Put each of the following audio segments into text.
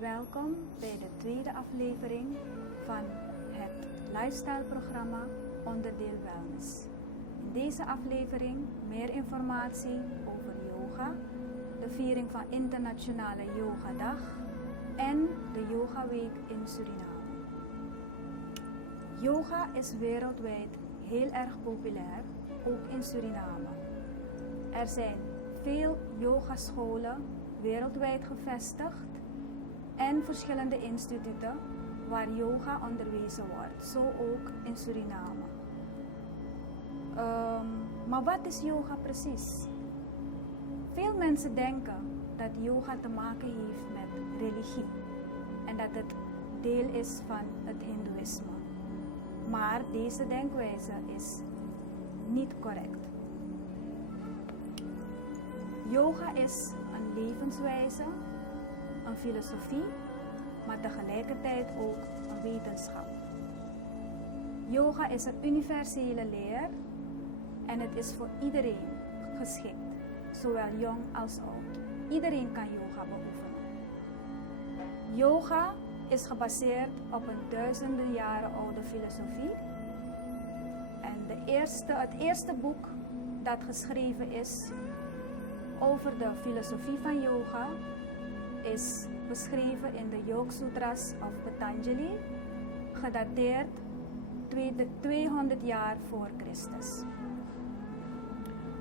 Welkom bij de tweede aflevering van het lifestyle-programma onderdeel Wellness. In deze aflevering meer informatie over yoga, de viering van Internationale Yogadag en de Yoga Week in Suriname. Yoga is wereldwijd heel erg populair, ook in Suriname. Er zijn veel yogascholen wereldwijd gevestigd en verschillende instituten waar yoga onderwezen wordt, zo ook in Suriname. Maar wat is yoga precies? Veel mensen denken dat yoga te maken heeft met religie en dat het deel is van het Hindoeïsme. Maar deze denkwijze is niet correct. Yoga is een levenswijze, een filosofie, maar tegelijkertijd ook een wetenschap. Yoga is een universele leer en het is voor iedereen geschikt, zowel jong als oud. Iedereen kan yoga beoefenen. Yoga is gebaseerd op een duizenden jaren oude filosofie. En het eerste boek dat geschreven is over de filosofie van yoga is beschreven in de Yoga Sutras of Patanjali, gedateerd 200 jaar voor Christus.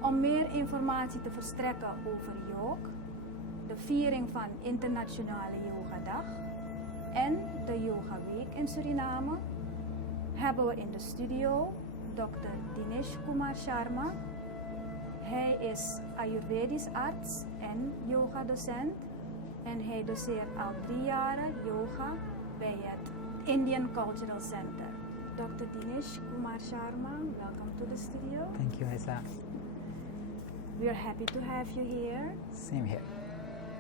Om meer informatie te verstrekken over yoga, de viering van Internationale Yogadag en de Yoga Week in Suriname, hebben we in de studio Dr. Dinesh Koemar Sharma. Hij is Ayurvedisch arts en yogadocent en hij doseert al 3 jaar yoga bij het Indian Cultural Center. Dr. Dinesh Koemar Sharma, welcome to the studio. Thank you, Aisa. We are happy to have you here Same here.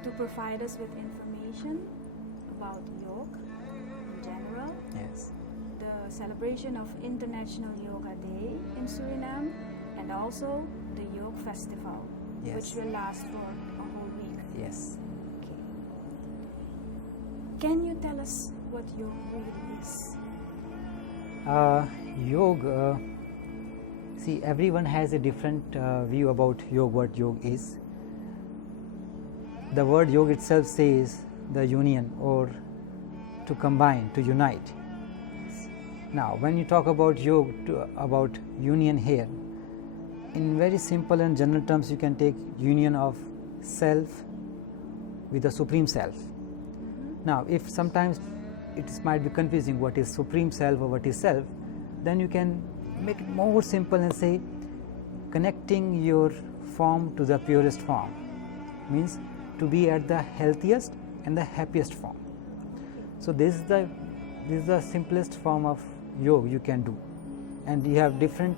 to provide us with information about yoga in general, Yes. the celebration of International Yoga Day in Suriname, and also the Yoga Festival, Yes. which will last for a whole week. Yes. Okay. Can you tell us what yoga really is? Yoga. See, everyone has a different view about yoga. What yoga is. The word yoga itself says the union or to combine, to unite. Now, when you talk about yoga, about union here, in very simple and general terms, you can take union of self with the supreme self. Now, if sometimes it might be confusing what is supreme self or what is self, then you can make it more simple and say connecting your form to the purest form, means to be at the healthiest and the happiest form. So this is the simplest form of yoga you can do, and you have different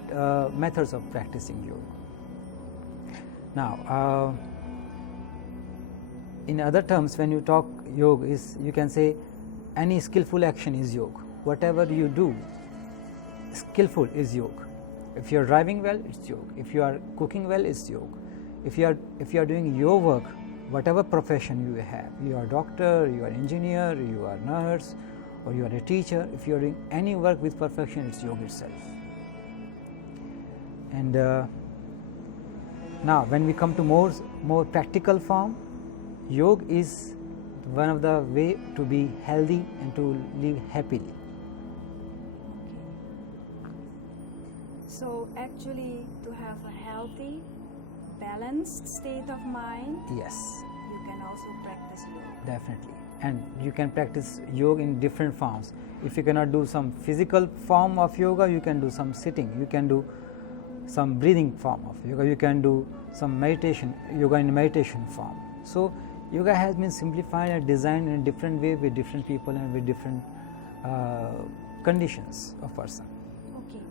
methods of practicing yoga. Now, in other terms, when you talk yoga, is you can say any skillful action is yoga. Whatever you do, skillful is yoga. If you are driving well, it's yoga. If you are cooking well, it's yoga. If you are doing your work, whatever profession you have, you are a doctor, you are an engineer, you are a nurse, or you are a teacher, if you are doing any work with perfection, it's yoga itself. And now when we come to more practical form, yoga is one of the way to be healthy and to live happily. So actually, to have a healthy, balanced state of mind, Yes, you can also practice yoga. definitely. And you can practice yoga in different forms. If you cannot do some physical form of yoga, you can do some sitting, you can do some breathing form of yoga, you can do some meditation, yoga in meditation form. So yoga has been simplified and designed in a different way with different people and with different conditions of person. Okay,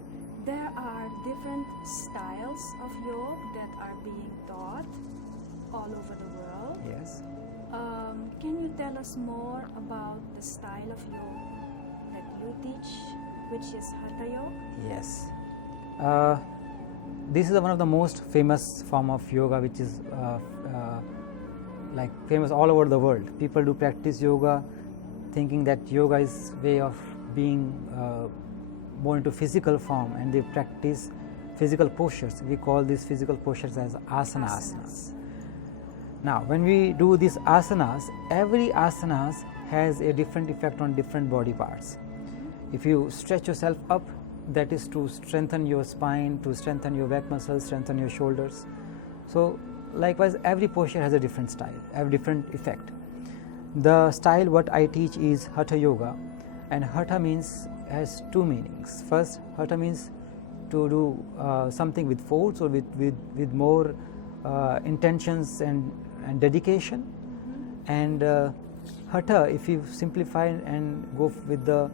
there are different styles of yoga that are being taught all over the world. Yes. Can you tell us more about the style of yoga that you teach, which is Hatha Yoga? Yes. This is one of the most famous form of yoga, which is like famous all over the world. People do practice yoga thinking that yoga is way of being more into physical form, and they practice physical postures. We call these physical postures as asanas. Now when we do these asanas, every asanas has a different effect on different body parts. If you stretch yourself up, that is to strengthen your spine, to strengthen your back muscles, strengthen your shoulders. So likewise, every posture has a different style, have different effect. The style what I teach is Hatha Yoga, and Hatha has two meanings. First, Hatha means to do something with force or with more intentions and dedication. And Hatha, if you simplify and go with the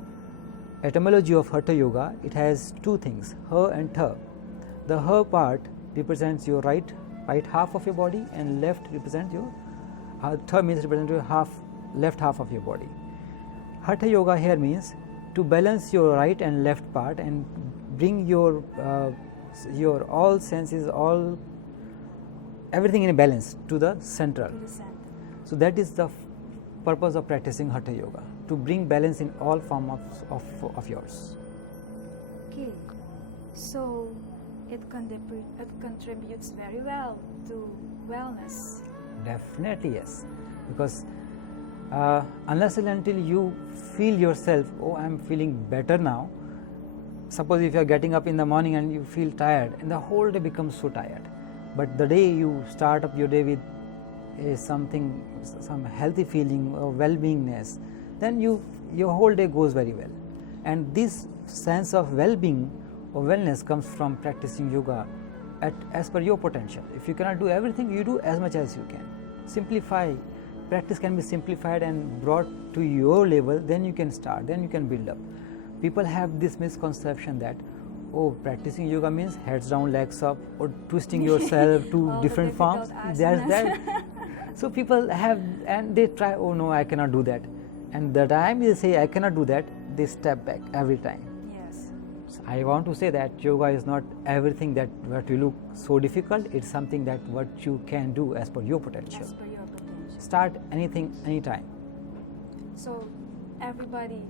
etymology of Hatha Yoga, it has two things, Ha and Tha. The Ha part represents your right half of your body, and left represents your Tha means represent your left half of your body. Hatha Yoga here means to balance your right and left part and bring your all senses, everything in a balance to the central. So that is the purpose of practicing Hatha Yoga, to bring balance in all form of yours. Okay, so it contributes very well to wellness. Definitely yes, because unless and until you feel yourself, oh, I am feeling better now. Suppose if you are getting up in the morning and you feel tired, and the whole day becomes so tired. But the day you start up your day with some healthy feeling or well-beingness, then your whole day goes very well. And this sense of well-being or wellness comes from practicing yoga as per your potential. If you cannot do everything, you do as much as you can. Simplify. Practice can be simplified and brought to your level, then you can start, then you can build up. People have this misconception that, oh, practicing yoga means heads down, legs up, or twisting yourself to different forms. There's that. So people have, and they try, oh no, I cannot do that. And the time they say, I cannot do that, they step back every time. Yes. So I want to say that yoga is not everything that what you look so difficult. It's something that what you can do as per your potential. As per your potential. Start anything, anytime. So everybody,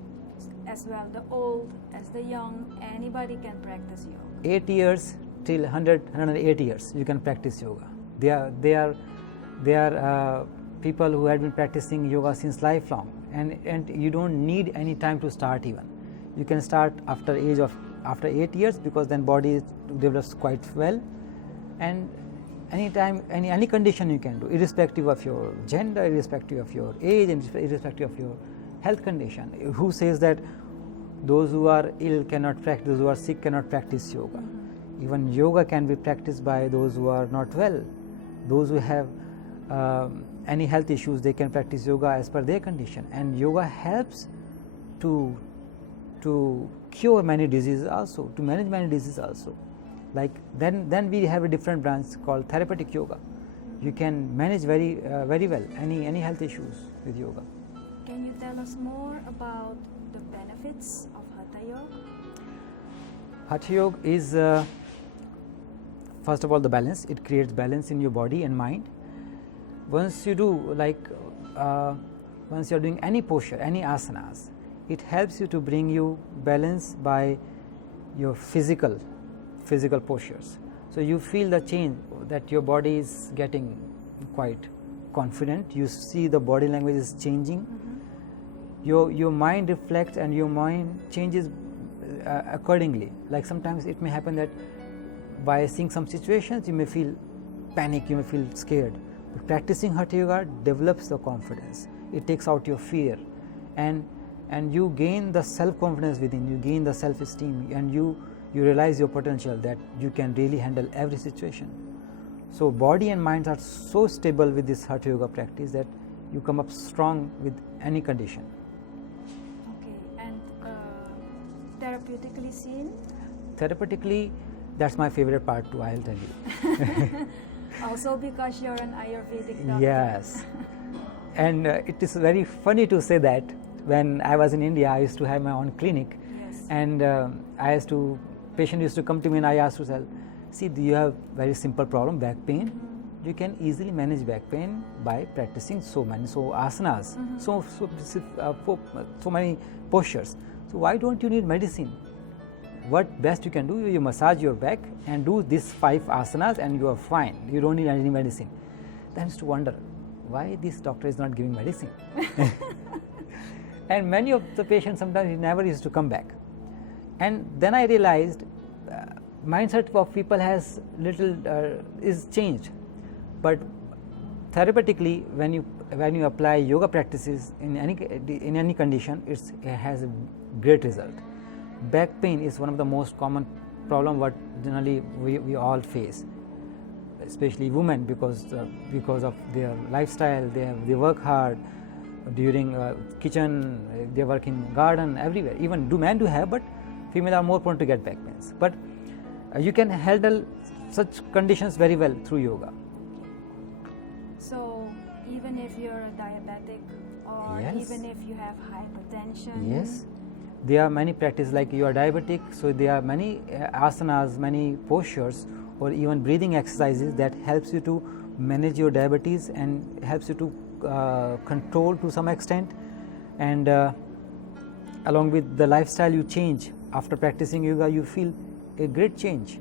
as well the old as the young, anybody can practice yoga. 8 years till 108 years, you can practice yoga. They are people who have been practicing yoga since lifelong, and you don't need any time to start even. You can start after 8 years, because then body develops quite well, and anytime, any condition you can do, irrespective of your gender, irrespective of your age, and irrespective of your health condition. Who says that those who are ill cannot practice, those who are sick cannot practice yoga? Even yoga can be practiced by those who are not well. Those who have any health issues, they can practice yoga as per their condition. And yoga helps to cure many diseases also, to manage many diseases also. Like then we have a different branch called therapeutic yoga. You can manage very well any health issues with yoga. Can you tell us more about the benefits of Hatha Yoga? Hatha Yoga is first of all the balance. It creates balance in your body and mind. Once you do, once you are doing any posture, any asanas, it helps you to bring you balance by your physical postures. So you feel the change, that your body is getting quite confident. You see the body language is changing. Your mind reflects and your mind changes accordingly. Like sometimes it may happen that by seeing some situations you may feel panic, you may feel scared. But practicing Hatha Yoga develops the confidence. It takes out your fear, and you gain the self-confidence within, you gain the self-esteem, and you realize your potential, that you can really handle every situation. So body and mind are so stable with this Hatha Yoga practice that you come up strong with any condition. Okay, and therapeutically seen? Therapeutically, that's my favorite part too, I'll tell you. Also because you're an Ayurvedic doctor. Yes. And it is very funny to say that when I was in India, I used to have my own clinic. Yes. And patient used to come to me and I asked to tell, see, do you have very simple problem, back pain? you can easily manage back pain by practicing so asanas, so many postures. So why don't you need medicine? What best you can do, you massage your back and do these 5 asanas and you are fine. You don't need any medicine. Then used to wonder why this doctor is not giving medicine. And many of the patients sometimes never used to come back. And then I realized mindset of people has little is changed, but therapeutically when you apply yoga practices in any condition, it has a great result. Back pain is one of the most common problem what generally we all face, especially women, because of their lifestyle. They work hard during kitchen, they work in garden, everywhere. Even men do have, but female are more prone to get back pains. But you can handle such conditions very well through yoga. So even if you're a diabetic or Yes. even if you have hypertension. Yes, there are many practices like you are diabetic, so there are many asanas, many postures or even breathing exercises that helps you to manage your diabetes and helps you to control to some extent, and along with the lifestyle you change after practicing yoga, you feel a great change.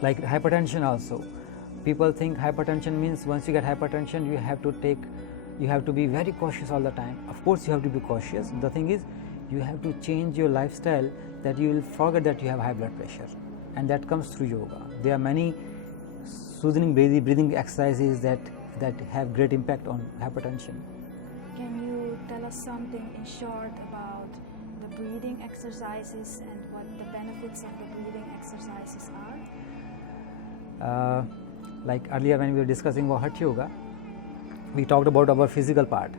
Like hypertension also, people think hypertension means once you get hypertension you have to be very cautious all the time. Of course you have to be cautious. The thing is you have to change your lifestyle that you will forget that you have high blood pressure, and that comes through yoga. There are many soothing breathing exercises that have great impact on hypertension. Can you tell us something in short about the breathing exercises and what the benefits of the breathing exercises are? Like earlier when we were discussing about Hatha Yoga, we talked about our physical part.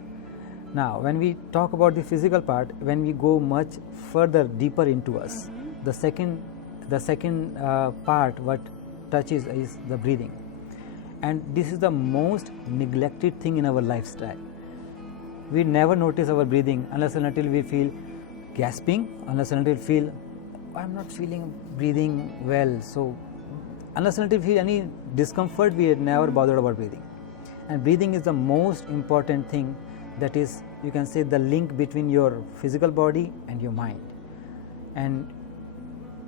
Now when we talk about the physical part, when we go much further deeper into us, the second part what touches is the breathing. And this is the most neglected thing in our lifestyle. We never notice our breathing unless and until we feel gasping, unless and until we feel I'm not feeling breathing well. So unless and until we feel any discomfort, we never bothered about breathing. And breathing is the most important thing, that is, you can say, the link between your physical body and your mind. And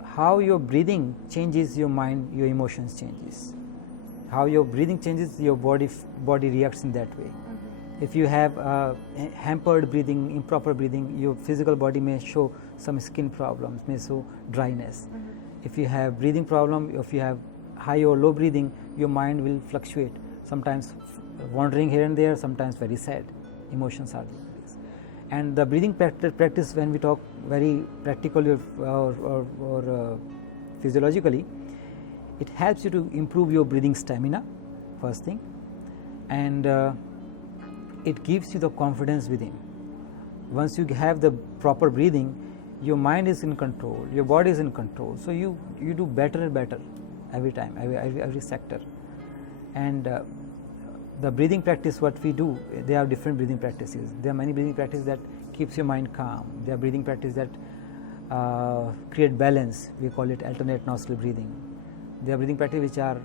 how your breathing changes your mind, your emotions changes. How your breathing changes, your body reacts in that way. If you have hampered breathing, improper breathing, your physical body may show some skin problems, may show dryness. If you have breathing problem, if you have high or low breathing, your mind will fluctuate, sometimes wandering here and there, sometimes very sad. Emotions are like this. And the breathing practice, when we talk very practically or physiologically, it helps you to improve your breathing stamina, first thing, and it gives you the confidence within. Once you have the proper breathing, your mind is in control, your body is in control, so you do better and better every time, every sector. And the breathing practice what we do, there are different breathing practices. There are many breathing practices that keeps your mind calm. There are breathing practices that create balance. We call it alternate nostril breathing. There are breathing practices which are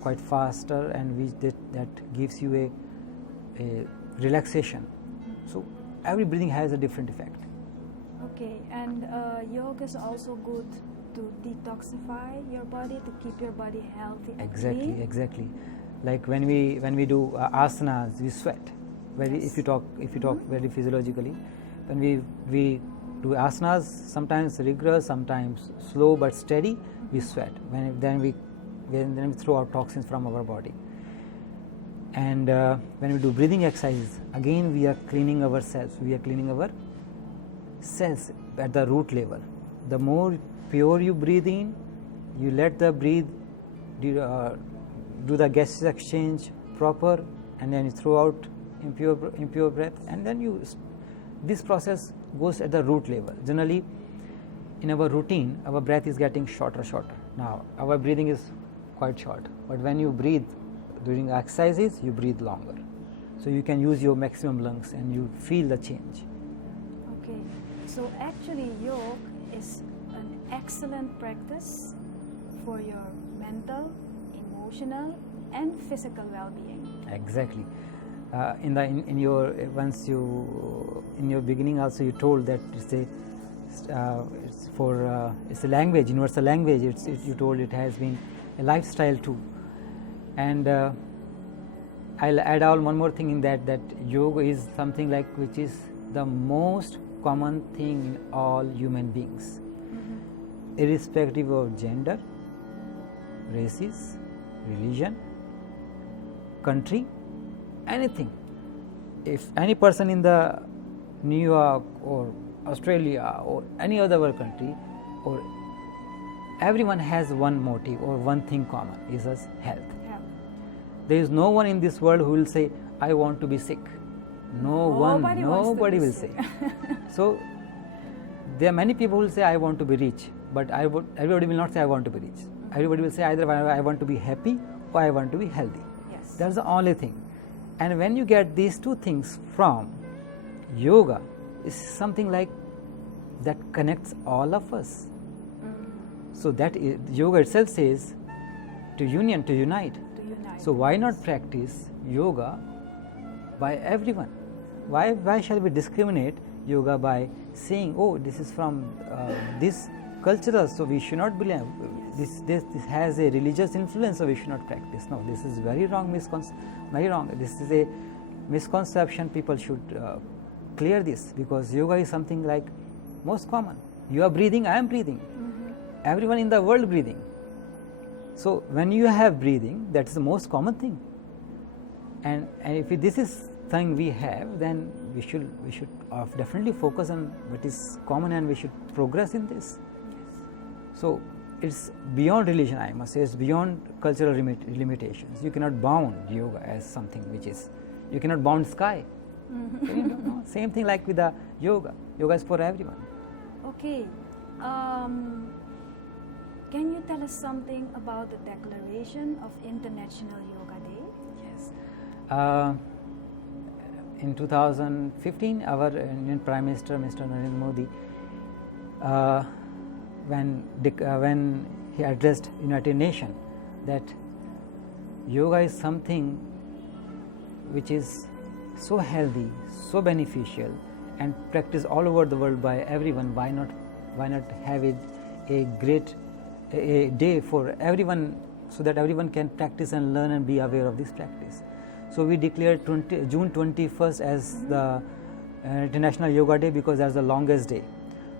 quite faster and that gives you a relaxation. So every breathing has a different effect. Okay, and yoga is also good to detoxify your body, to keep your body healthy. Exactly. Like when we do asanas, we sweat. If you talk very physiologically, when we do asanas, sometimes rigorous, sometimes slow but steady, we sweat. Then we throw out toxins from our body. And when we do breathing exercises, again we are cleaning ourselves. We are cleaning our cells at the root level. The more pure you breathe in, you let the breathe do the gases exchange proper, and then you throw out impure breath, and then this process goes at the root level. Generally, in our routine, our breath is getting shorter. Now, our breathing is quite short, but when you breathe during exercises, you breathe longer. So you can use your maximum lungs and you feel the change. Okay, so actually yoga is an excellent practice for your mental, emotional and physical well-being. Exactly. In your beginning also you told that it's a language, universal language. You told it has been a lifestyle too, and I'll add on one more thing in that yoga is something like which is the most common thing in all human beings, irrespective of gender, races, religion, country, anything. If any person in the New York or Australia or any other world country, or everyone has one motive or one thing common, is as health. There is no one in this world who will say, I want to be sick. Nobody will say. So there are many people who will say, I want to be rich, but everybody will not say, I want to be rich. Everybody will say either I want to be happy or I want to be healthy. Yes. That's the only thing. And when you get these two things from yoga, it's something like that connects all of us. So that yoga itself says to union, to unite. So why not practice yoga by everyone? Why shall we discriminate yoga by saying, oh, this is from this cultural, so we should not believe this has a religious influence, so we should not practice. No, this is very wrong, very wrong. This is a misconception. People should clear this, because yoga is something like most common. You are breathing, I am breathing. Everyone in the world breathing. So when you have breathing, that is the most common thing. And if this is thing we have, then we should definitely focus on what is common, and we should progress in this. So it's beyond religion, I must say. It's beyond cultural limitations. You cannot bound yoga as something which is, you cannot bound sky. No? Same thing like with the yoga. Yoga is for everyone. Okay. Can you tell us something about the declaration of International Yoga Day? Yes. In 2015, our Indian Prime Minister, Mr. Narendra Modi, when he addressed United Nations, that yoga is something which is so healthy, so beneficial, and practiced all over the world by everyone. Why not have it a great day for everyone, so that everyone can practice and learn and be aware of this practice. So we declared June 21st as the International Yoga Day, because that's the longest day.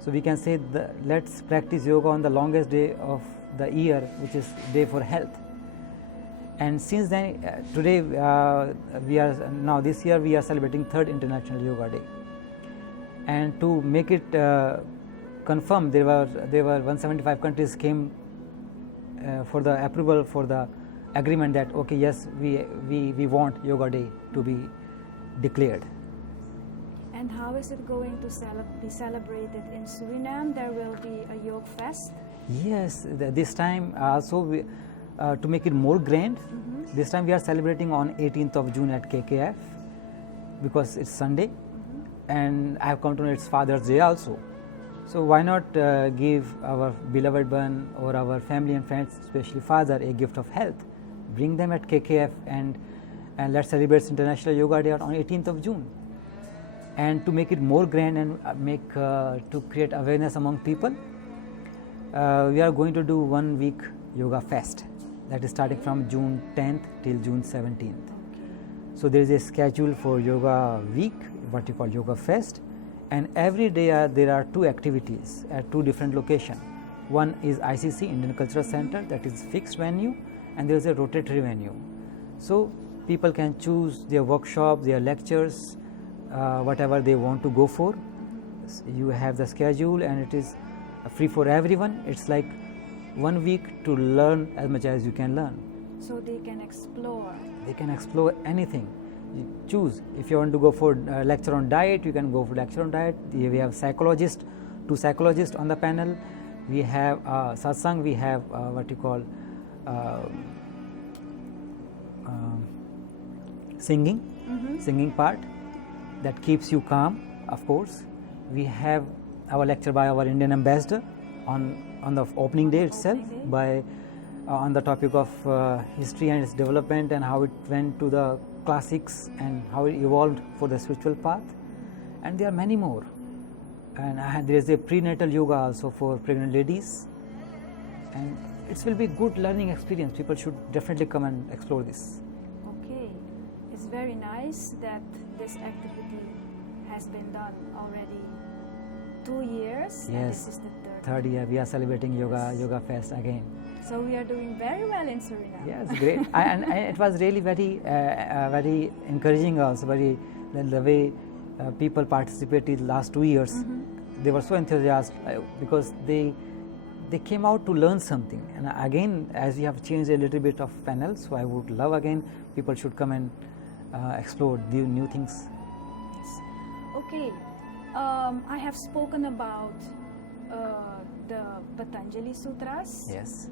So we can say let's practice yoga on the longest day of the year, which is Day for Health. And since then, today this year we are celebrating 3rd International Yoga Day. And to make it confirmed, there were 175 countries came for the approval for the agreement that okay, yes, we want Yoga Day to be declared. And how is it going to be celebrated in Suriname? There will be a Yoga Fest. Yes, this time also to make it more grand, this time we are celebrating on 18th of June at KKF, because it's Sunday, and I have come to know it's Father's Day also. So why not give our beloved one or our family and friends, especially father, a gift of health? Bring them at KKF and let's celebrate International Yoga Day on 18th of June. And to make it more grand and to create awareness among people, we are going to do 1 week Yoga Fest, that is starting from June 10th till June 17th. So there is a schedule for Yoga Week, what you call Yoga Fest, and every day there are 2 activities at 2 different locations. One is ICC, Indian Cultural Center, that is fixed venue, and there is a rotatory venue. So people can choose their workshop, their lectures, whatever they want to go for. You have the schedule and it is free for everyone. It's like 1 week to learn as much as you can learn. So they can explore. They can explore anything. You choose. If you want to go for a lecture on diet, you can go for lecture on diet. We have psychologists, 2 psychologists on the panel. We have satsang, we have what you call singing part that keeps you calm, of course. We have our lecture by our Indian ambassador on the opening day itself by on the topic of history and its development and how it went to the classics and how it evolved for the spiritual path, and there are many more. And there is a prenatal yoga also for pregnant ladies, and it will be good learning experience. People should definitely come and explore this. Okay, it's very nice that this activity has been done already 2 years. And Yes, this is the third year we are celebrating yoga fest again. So we are doing very well in Suriname. Yes, great. and it was really very very encouraging also. The way people participated last 2 years. They were so enthusiastic because they came out to learn something. And again, as we have changed a little bit of panel, so I would love again people should come and explore the new things. Yes. Okay, I have spoken about the Patanjali Sutras. Yes.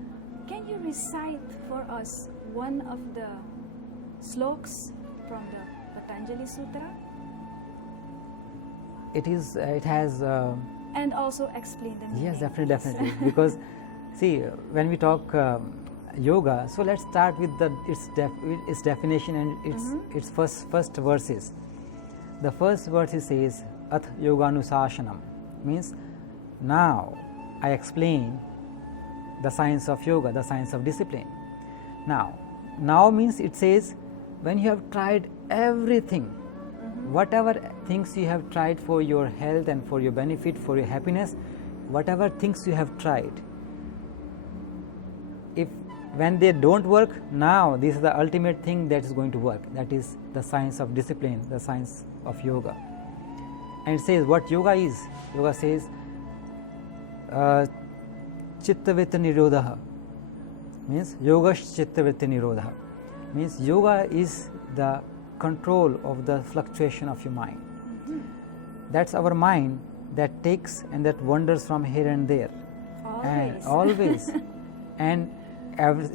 Can you recite for us one of the sloks from the Patanjali Sutra? It has. And also explain the meaning. Yes, definitely. Because, see, when we talk yoga, so let's start with its definition and its first verses. The first verse says, "Ath yoganusashanam," means now I explain the science of yoga, the science of discipline. Now means it says when you have tried everything, whatever things you have tried for your health and for your benefit, for your happiness, whatever things you have tried, when they don't work, now this is the ultimate thing that is going to work. That is the science of discipline, the science of yoga. And it says what yoga is. Yoga says chittavritti nirodha, means yogash chittavritti nirodha, means yoga is the control of the fluctuation of your mind. That's our mind that takes and that wanders from here and there. Always. And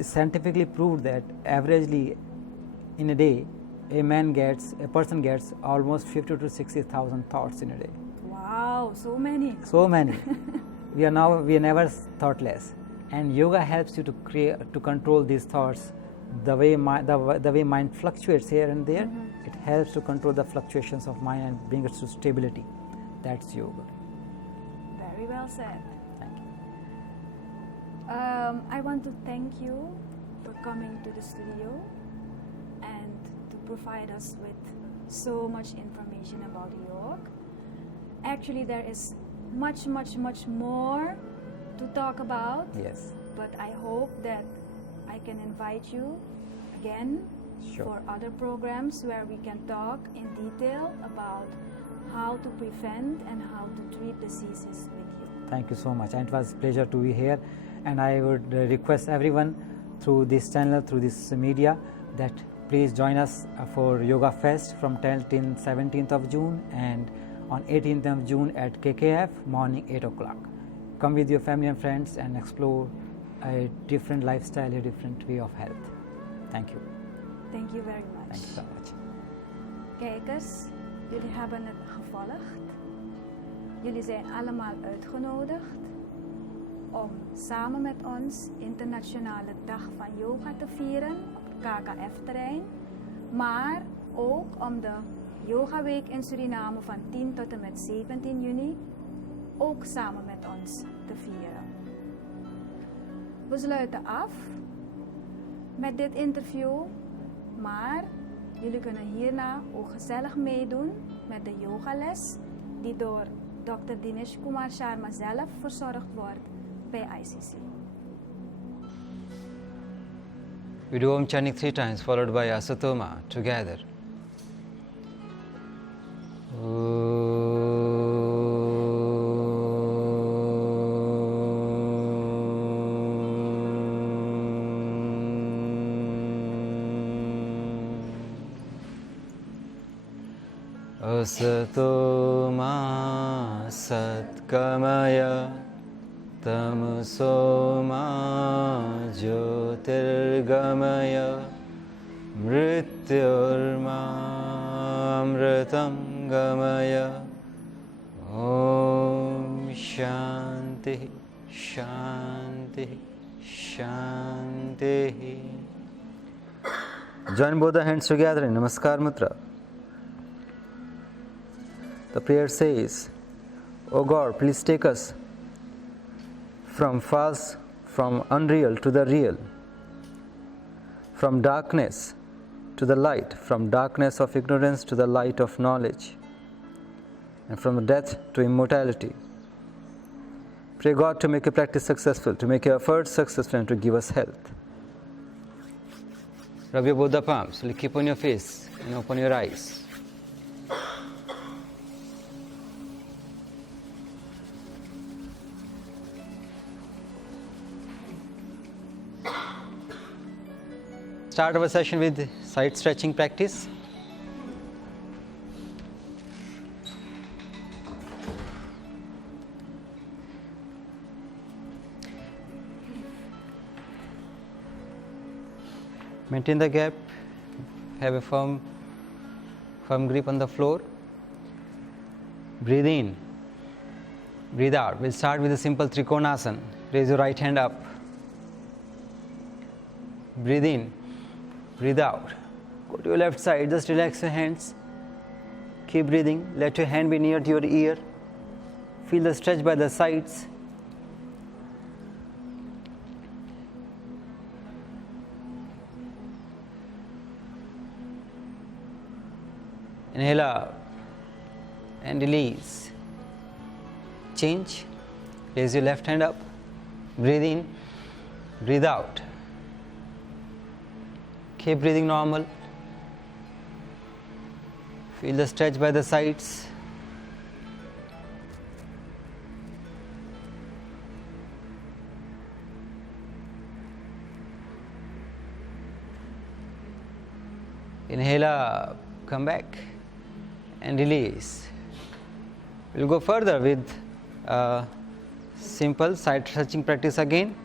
scientifically proved that averagely in a day a person gets almost 50 to 60,000 thoughts in a day. Wow, so many. We are never thoughtless, and yoga helps you to control these thoughts. The way mind fluctuates here and there, it helps to control the fluctuations of mind and bring it to stability. That's yoga. Very well said. Thank you. I want to thank you for coming to the studio and to provide us with so much information about yoga. Actually, there is much more to talk about. Yes. But I hope that I can invite you again for other programs where we can talk in detail about how to prevent and how to treat diseases with you. Thank you so much, and it was a pleasure to be here. And I would request everyone through this channel, through this media, that please join us for Yoga Fest from 10th till 17th of June and on 18th of June at KKF, morning 8 o'clock. Come with your family and friends and explore a different lifestyle, a different way of health. Thank you. Thank you very much. Thank you so much. Kijkers, jullie hebben het gevolgd. Jullie zijn allemaal uitgenodigd om samen met ons Internationale Dag van Yoga te vieren op het KKF-terrein. Maar ook om de Yoga Week in Suriname van 10 tot en met 17 juni ook samen met ons te vieren. We sluiten af met dit interview, maar jullie kunnen hierna ook gezellig meedoen met de yogales die door Dr. Dinesh Koemar Sharma zelf verzorgd wordt bij ICC. We do Om chanting 3 times followed by Asatoma together. Asatoma satkamaya tamasoma jyotirgamaya mrityurmamritam gamaya. Om Shanti Shanti Shanti. Join both the hands together in Namaskar Mudra. The prayer says, O God, please take us from false, from unreal to the real, from darkness to the light, from darkness of ignorance to the light of knowledge, and from death to immortality. Pray God to make your practice successful, to make your efforts successful, and to give us health. Rub your both the palms, keep on your face and open your eyes. Start our session with side stretching practice. Maintain the gap, have a firm grip on the floor. Breathe in, breathe out. We'll start with a simple Trikonasana. Raise your right hand up. Breathe in, breathe out. Go to your left side, just relax your hands. Keep breathing. Let your hand be near to your ear. Feel the stretch by the sides. Inhale up and release. Change. Raise your left hand up. Breathe in, breathe out. Keep breathing normal. Feel the stretch by the sides. Inhale up, come back and release. We'll go further with simple side stretching practice again.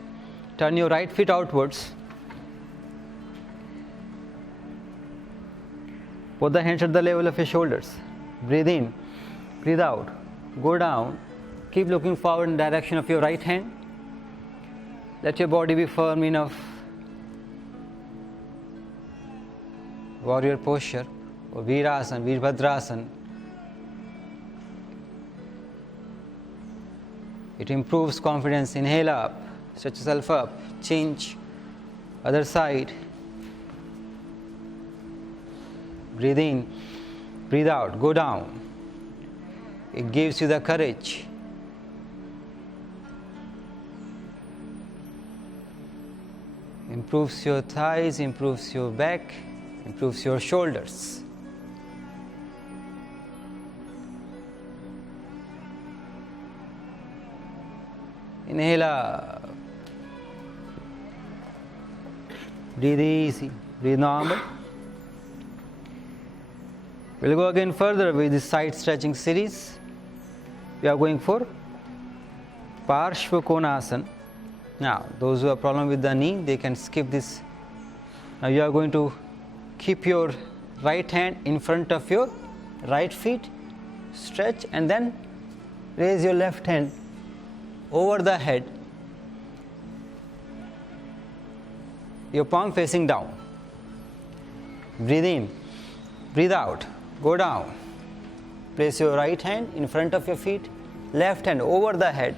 Turn your right foot outwards. Put the hands at the level of your shoulders. Breathe in, breathe out, go down. Keep looking forward in the direction of your right hand. Let your body be firm enough. Warrior posture or Virasana, Virbhadrasana. It improves confidence. Inhale up, stretch yourself up, change, other side. Breathe in, breathe out, go down. It gives you the courage. Improves your thighs, improves your back, improves your shoulders. Inhale up. Breathe easy, breathe normal. We'll go again further with the side stretching series. We are going for Parshva Konasana. Now, those who have problem with the knee, they can skip this. Now you are going to keep your right hand in front of your right feet, stretch, and then raise your left hand over the head. Your palm facing down. Breathe in, breathe out. Go down. Place your right hand in front of your feet, left hand over the head,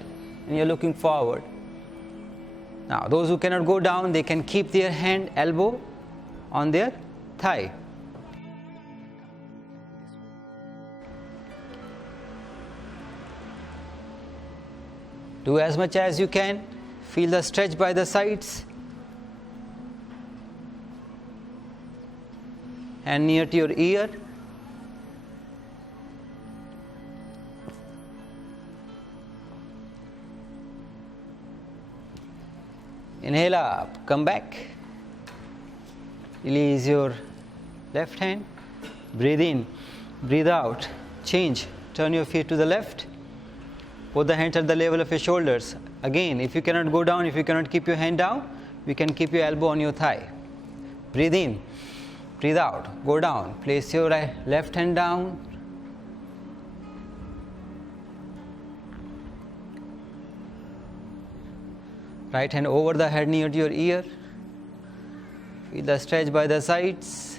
and you're looking forward. Now, those who cannot go down, they can keep their hand, elbow on their thigh. Do as much as you can. Feel the stretch by the sides. And near to your ear. Inhale up, come back. Release your left hand. Breathe in, breathe out. Change. Turn your feet to the left. Put the hands at the level of your shoulders. Again, if you cannot go down, if you cannot keep your hand down, you can keep your elbow on your thigh. Breathe in, breathe out, go down. Place your left hand down. Right hand over the head near to your ear. Feel the stretch by the sides.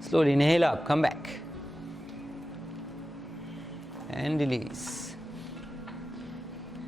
Slowly inhale up, come back. And release.